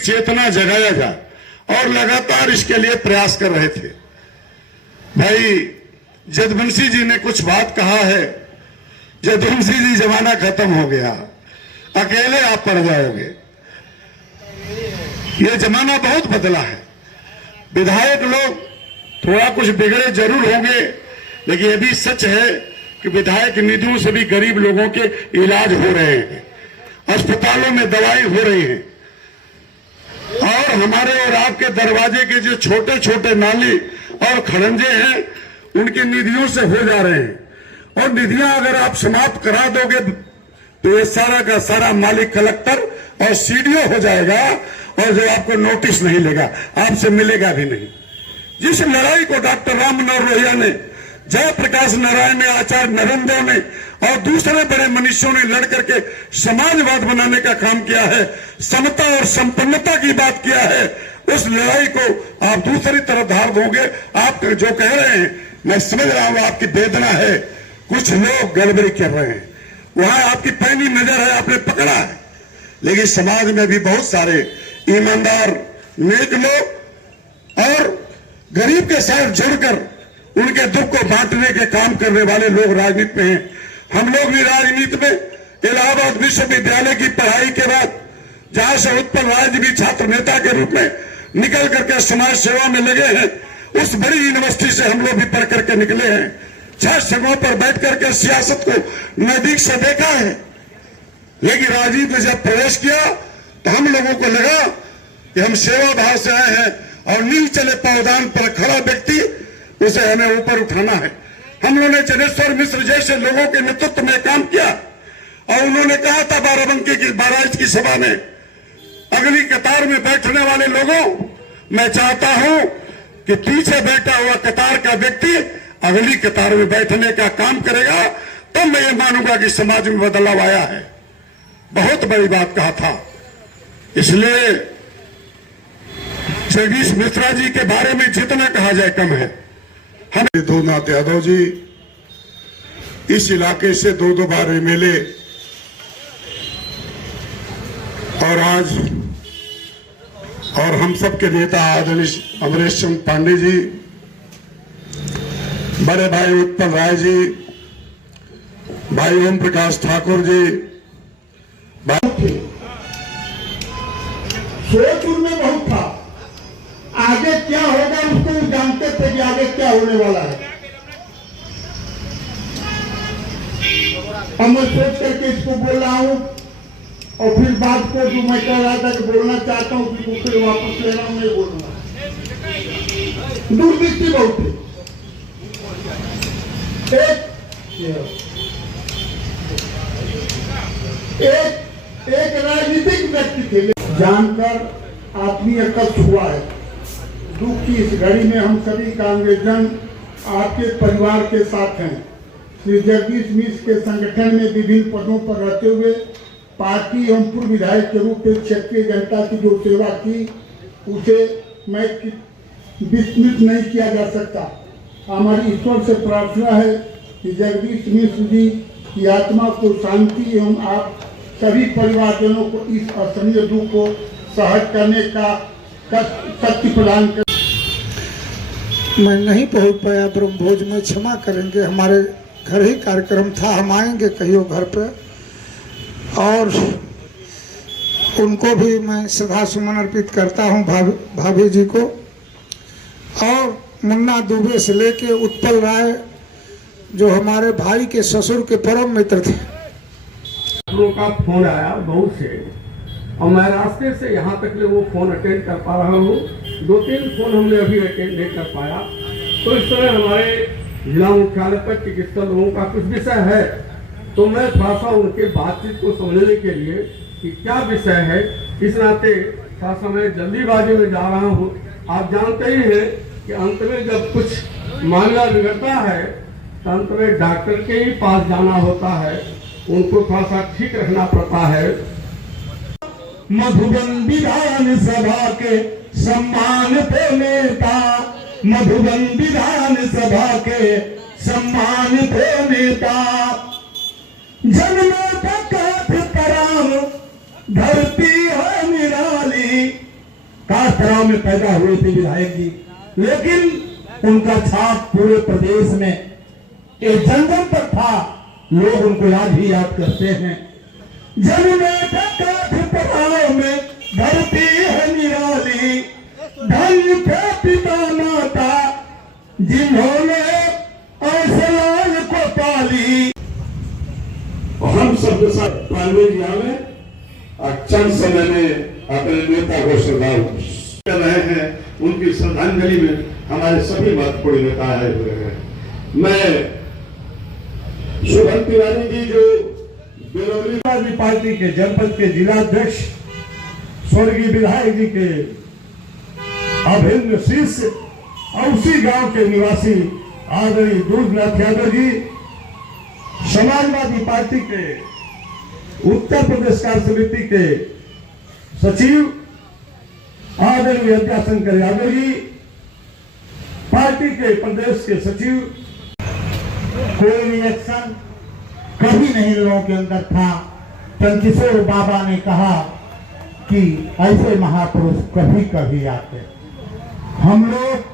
चेतना जगाया जाए और लगातार इसके लिए प्रयास कर रहे थे। भाई जदवंशी जी ने कुछ बात कहा है, जदवंशी जी जमाना खत्म हो गया, अकेले आप पड़ जाओगे। ये जमाना बहुत बदला है। विधायक लोग थोड़ा कुछ बिगड़े जरूर होंगे, लेकिन यह भी सच है कि विधायक निधियों से भी गरीब लोगों के इलाज हो रहे हैं, अस्पतालों में दवाई हो रही है, और हमारे और आपके दरवाजे के जो छोटे छोटे नाली और खड़ंजे हैं उनकी निधियों से हो जा रहे हैं। और निधियां अगर आप समाप्त करा दोगे तो ये सारा का सारा मालिक कलेक्टर और सीडीओ हो जाएगा, और जो आपको नोटिस नहीं लेगा, आपसे मिलेगा भी नहीं। जिस लड़ाई को डॉक्टर राम मनोहर लोहिया ने, जयप्रकाश नारायण ने, आचार्य नरेंद्र ने और दूसरे बड़े मनुष्यों ने लड़ करके समाजवाद बनाने का काम किया है, समता और संपन्नता की बात किया है, उस लड़ाई को आप दूसरी तरफ धार दोगे। आप जो कह रहे हैं मैं समझ रहा हूं, आपकी वेदना है, कुछ लोग गड़बड़ी कर रहे हैं, वहां आपकी पैनी नजर है, आपने पकड़ा है, लेकिन समाज में भी बहुत सारे ईमानदार नेक लोग और गरीब के साथ जुड़कर उनके दुख को बांटने के काम करने वाले लोग राजनीति में हैं। हम लोग भी राजनीति में इलाहाबाद विश्वविद्यालय की पढ़ाई के बाद, जहां से उत्पल राय जी भी छात्र नेता के रूप में निकल करके समाज सेवा में लगे हैं, उस बड़ी यूनिवर्सिटी से हम लोग भी पढ़ करके निकले हैं। 6 सदनों पर बैठ करके सियासत को नजदीक से देखा है, लेकिन राजनीति में जब प्रवेश किया तो हम लोगों को लगा कि हम सेवा भाव से आए हैं और नींव चले पावदान पर खड़ा व्यक्ति, उसे हमें ऊपर उठाना है। हम लोगों ने जनेश्वर मिश्र जैसे लोगों के नेतृत्व में काम किया, और उन्होंने कहा था बाराबंकी की बाराज की सभा में, अगली कतार में बैठने वाले लोगों, मैं चाहता हूं कि पीछे बैठा हुआ कतार का व्यक्ति अगली कतार में बैठने का काम करेगा, तब मैं ये मानूंगा कि समाज में बदलाव आया है। बहुत बड़ी बात कहा था। इसलिए जगदीश मिश्रा जी के बारे में जितना कहा जाए कम है। हम धोनाथ यादव जी इस इलाके से 2 बार एमएलए और आज और हम सब के नेता आदरणीय अमरेश चंद्र पांडे जी, बड़े भाई उत्पल राय जी, भाई ओम प्रकाश ठाकुर जी, सोच उनमें बहुत था, आगे क्या होगा उसको जानते थे कि आगे क्या होने वाला है। और मैं सोच करके इसको बोल रहा हूं, और फिर बात को जो मैं कह रहा था कि बोलना चाहता हूं कि वो फिर वापस ले रहा हूं, नहीं बोलूंगा। दूरदृष्टि बहुत थी। एक राजनीतिक व्यक्ति थे, जानकर आत्मीय कष्ट हुआ है। दुख की इस घड़ी में हम सभी कांग्रेसजन आपके परिवार के साथ हैं। श्री जगदीश मिश्र के संगठन में विभिन्न पदों पर रहते हुए पार्टी एवं पूर्व विधायक के रूप में क्षेत्रीय जनता की जो सेवा की, उसे मैं विस्मृत नहीं किया जा सकता। हमारी ईश्वर से प्रार्थना है कि जगदीश मिश्र जी की आत्मा को शांति एवं आप सभी परिवारजनों को इस असहनीय दुख को सहज करने का शक्ति प्रदान कर। मैं नहीं पहुंच पाया ब्रह्मभोज में, क्षमा करेंगे, हमारे घर ही कार्यक्रम था, हम आएंगे कहियो घर पे। और उनको भी मैं श्रद्धा सुमन अर्पित करता हूं, भाभी जी को, और मुन्ना दुबे से लेके उत्पल राय जो हमारे भाई के ससुर के परम मित्र थे। का फोन आया बहुत से, और मैं रास्ते से यहाँ तक ले वो फोन अटेंड कर पा रहा हूँ। 2-3 फोन हमने अभी अटेंड नहीं कर पाया। तो इस तरह हमारे जिला मुख्यालय पर चिकित्सा लोगों का कुछ विषय है, तो मैं थोड़ा सा उनके बातचीत को समझने के लिए कि क्या विषय है, इस नाते थोड़ा सा मैं जल्दीबाजी में जा रहा हूँ। आप जानते ही हैं कि अंत में जब कुछ मामला बिगड़ता है तो अंत में डॉक्टर के ही पास जाना होता है, उनको थोड़ा सा ठीक रखना पड़ता है। मधुबन विधान सभा के सम्मान पे नेता, मधुबन विधान सभा के सम्मान पे नेता, जनता का कराम धरती है निराली, काश तनाव में पैदा हुए थे विधायक जी, लेकिन उनका छाप पूरे प्रदेश में एक जन जन तक था। लोग उनको आज भी याद करते हैं। जब में पड़ाव में धरती है निराली, धन थे पिता माता जिन्होंने असलाल को पाली। और हम सब के साथ प्राणवीर जी आवे और चंद समय में अपने नेता को श्रद्धांजलि कर रहे हैं। उनकी श्रद्धांजलि में हमारे सभी महत्वपूर्ण नेता आए हुए हैं। मैं शुभम तिवारी जी जो बेरोली पार्टी के जनपद के जिलाध्यक्ष स्वर्गीय विधायक जी के अभिन्न शिष्य और उसी गांव के निवासी आदरणीय दुर्गनाथ यादव जी, समाजवादी पार्टी के उत्तर प्रदेश कार्य समिति के सचिव आदरणीय विद्याशंकर यादव जी, पार्टी के प्रदेश के सचिव। कोई रिएक्शन कभी नहीं लोगों के अंदर था। चंद्रकिशोर बाबा ने कहा कि ऐसे महापुरुष कभी कभी आते। हम लोग